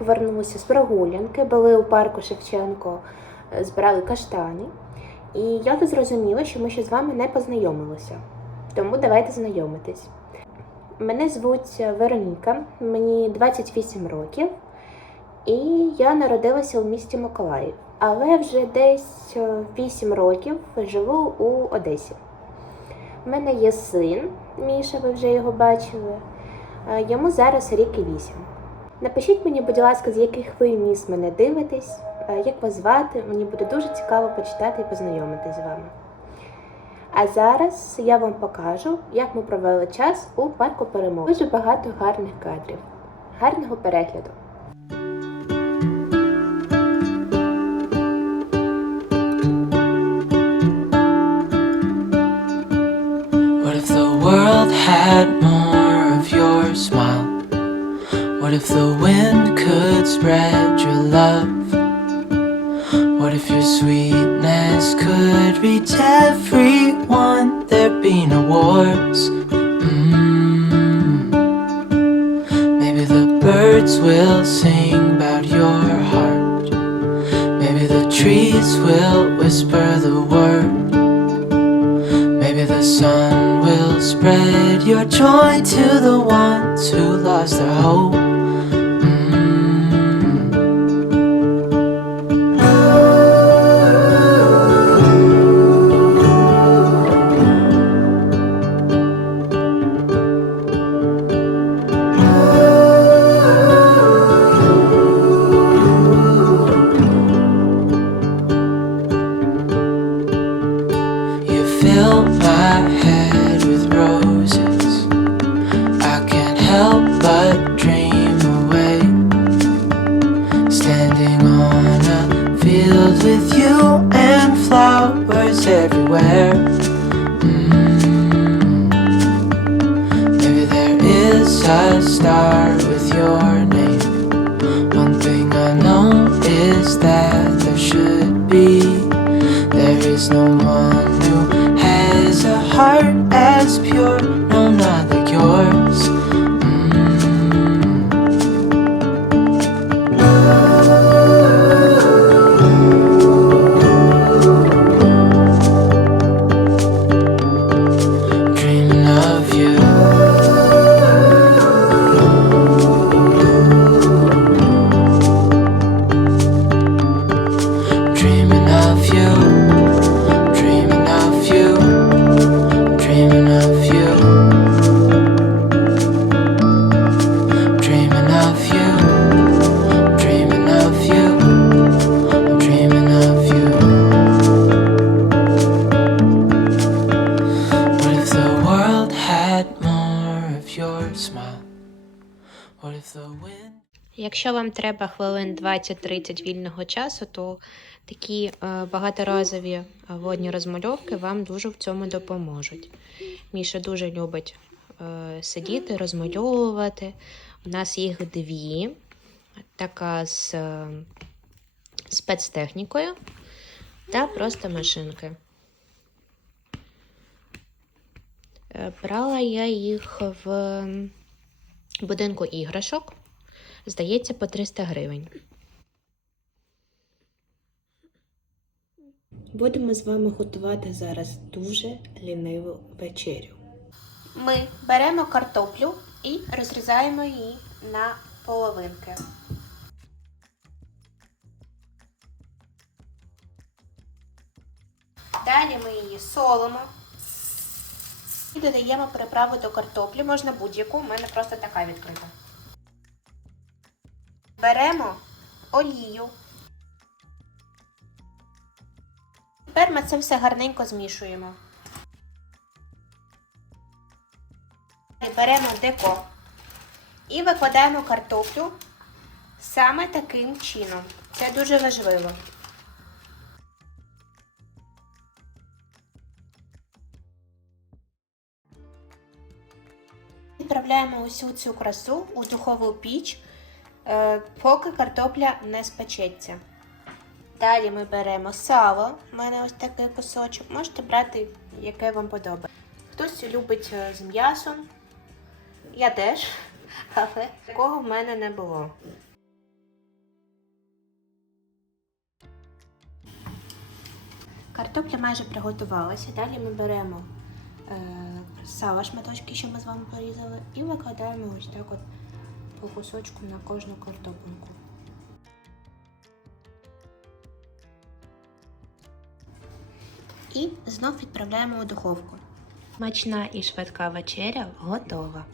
повернулися з прогулянки, були у парку Шевченко, е, збирали каштани. І я тут зрозуміла, що ми ще з вами не познайомилися. Тому давайте знайомитись. Мене звуть Вероніка, мені 28 років, і я народилася у місті Миколаїв, але вже десь е, 8 років живу у Одесі. У мене є син Міша, ви вже його бачили. Е, Йому зараз рік і вісім. Напишіть мені, будь ласка, з яких ви міст мене дивитесь, е, як вас звати. Мені буде дуже цікаво почитати і познайомитись з вами. А зараз я вам покажу, як ми провели час у парку перемог. Дуже багато гарних кадрів. Гарного перегляду! Wind could spread your love? What if your sweetness could reach everyone? There'd be no wars. Mm. Maybe the birds will sing about your heart. Maybe the trees will whisper the word. Maybe the sun will spread your joy to the ones who lost their hope. Mm. Maybe there is a star with your name. One thing I know is that there should be. There is no one Якщо вам треба хвилин 20-30 вільного часу, то такі е, багаторазові е, водні розмальовки вам дуже в цьому допоможуть. Міша дуже любить е, сидіти, розмальовувати. У нас їх дві, така з спецтехнікою та просто машинки. Брала я їх в будинку іграшок. Здається, по 300 гривень. Будемо з вами готувати зараз дуже ліниву вечерю. Ми беремо картоплю і розрізаємо її на половинки. Далі ми її солимо і додаємо приправу до картоплі. Можна будь-яку, у мене просто така відкрита. Беремо олію. Тепер ми це все гарненько змішуємо. Беремо деко і викладаємо картоплю саме таким чином. Це дуже важливо. відправляємо усю цю красу у духову піч, е, поки картопля не спечеться. Далі ми беремо сало, у мене ось такий кусочок. Можете брати, яке вам подобається. Хтось любить е, з м'ясом, я теж, але такого в мене не було. Картопля майже приготувалася, далі ми беремо е, сало шматочки, що ми з вами порізали, і викладаємо ось так от по кусочку на кожну картопинку. І знов відправляємо у духовку. Смачна і швидка вечеря готова.